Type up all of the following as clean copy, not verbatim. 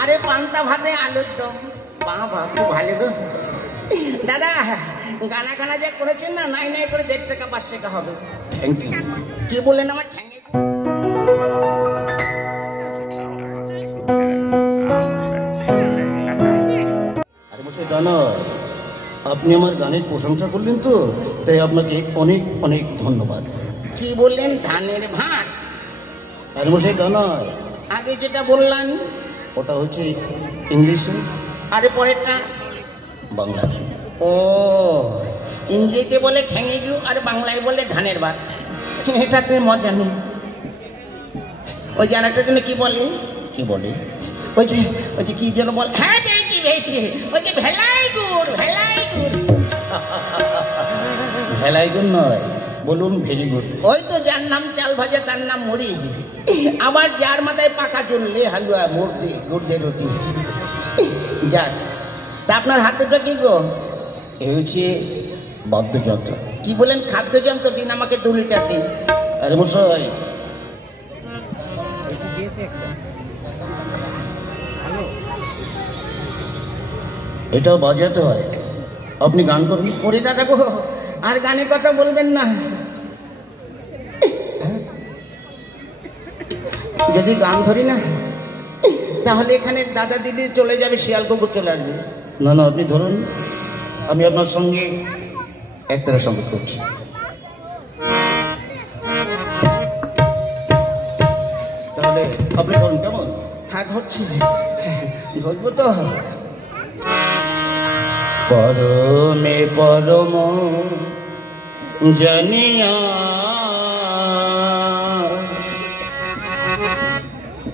আরে পান্তা ভাতে আলুর দম। বাবা খুব ভালো গো দাদা। গানা গানা যা করেছেন না, নাই নাই করে 1.5 টাকা 5 টাকা হবে। Thank you. কি বললেন আমার ঠ্যাঙ্গে? আরে মশাই দানা, আপনি আমার গানের প্রশংসা করলেন তো, তাই আপনাকে অনেক অনেক ধন্যবাদ। কি বললেন? ধানের ভাত? আরে মশাই দানা, আগে যেটা বললেন ওটা হচ্ছে ইংলিশে, আরে পরেরটা বাংলাতে। ও, ইংরেজিতে বলে থ্যাংক ইউ আর বাংলায় বলে ধানের ভাত। এটাতে মজা নেই। ওই জানাটা তুমি কি বলে? কি বলে? ওই যে কি যেন বল। হ্যাঁ পেয়েছি পেয়েছি, ওই যে ভেলাই গুড়, ভেলাই গুড়। ভেলাই গুড় নয়, বলুন ভেরি গুড। ওই তো যার নাম চাল ভাজা তার নাম মুড়ি, আবার যার মাথায় পাকা চললে হালুয়া, মুড়ি, গুড় দিয়ে রুটি। যাক, তা আপনার হাতেটা কি গো? এ হচ্ছে বাদ্যযন্ত্র। কি বলেন? খাদ্যযন্ত্র? দিন আমাকে 2 লিটার দিন। আরে মশাই, এটাও বাজাতে হয়। আপনি গান করুন। ওরে দাদা গো, আর গানের কথা বলবেন না। যদি গান ধরি না, তাহলে এখানে দাদা দিদি চলে যাবে, শিয়াল কুকুর চলে আসবে। না না, আপনি ধরুন, আমি আপনার সঙ্গে একতারা সঙ্গীত করছি। তাহলে আপনি ধরুন, কেমন? হ্যাঁ ধরছি, ধরবো তো। পরমে পরম জানিয়া,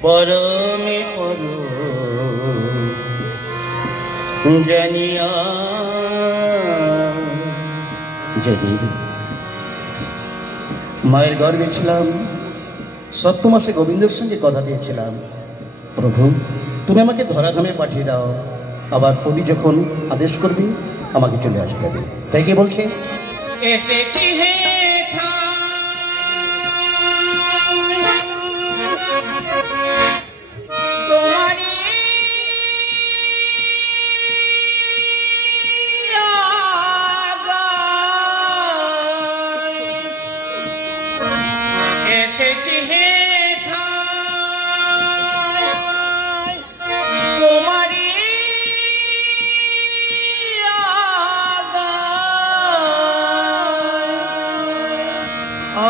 পরমে পরম জানিয়া, যেদিন মায়ের গর্ভে ছিলাম, 7 মাসে গোবিন্দের সঙ্গে কথা দিয়েছিলাম, প্রভু তুমি আমাকে ধরাধামে পাঠিয়ে দাও, আবার তুমি যখন আদেশ করবি আমাকে চলে আসতে হবে। তাই কি বলছে? এসেছি হে তোমারি এসেছি হে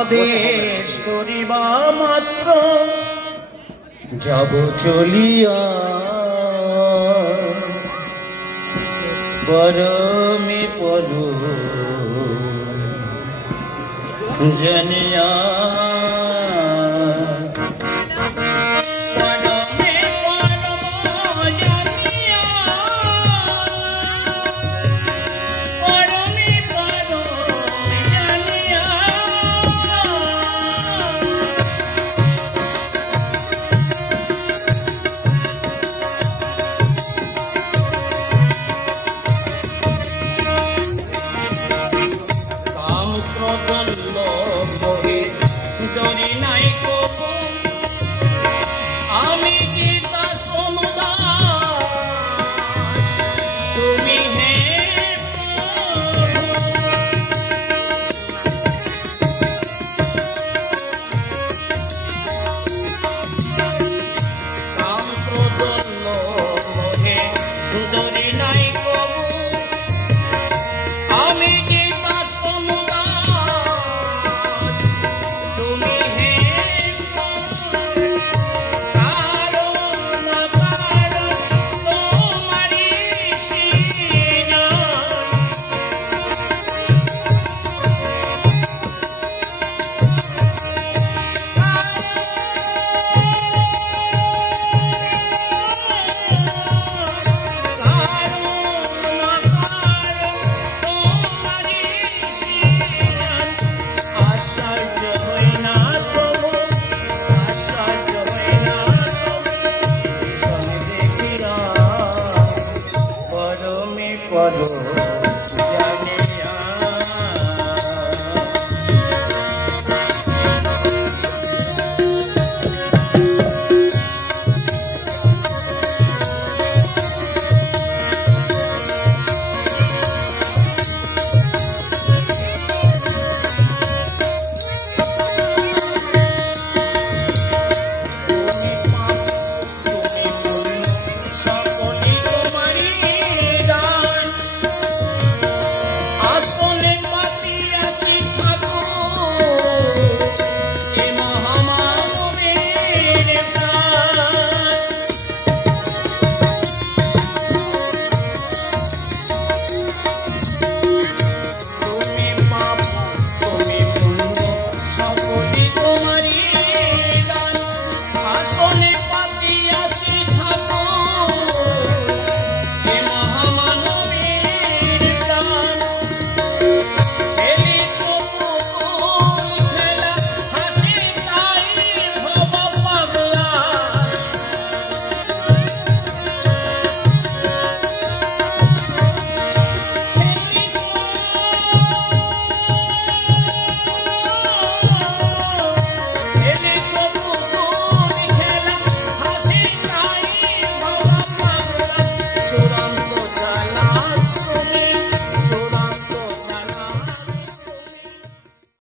আদেশ করিবা মাত্র যাব চলিয়া, পরমে পরম জানিয়া, পরমে পরম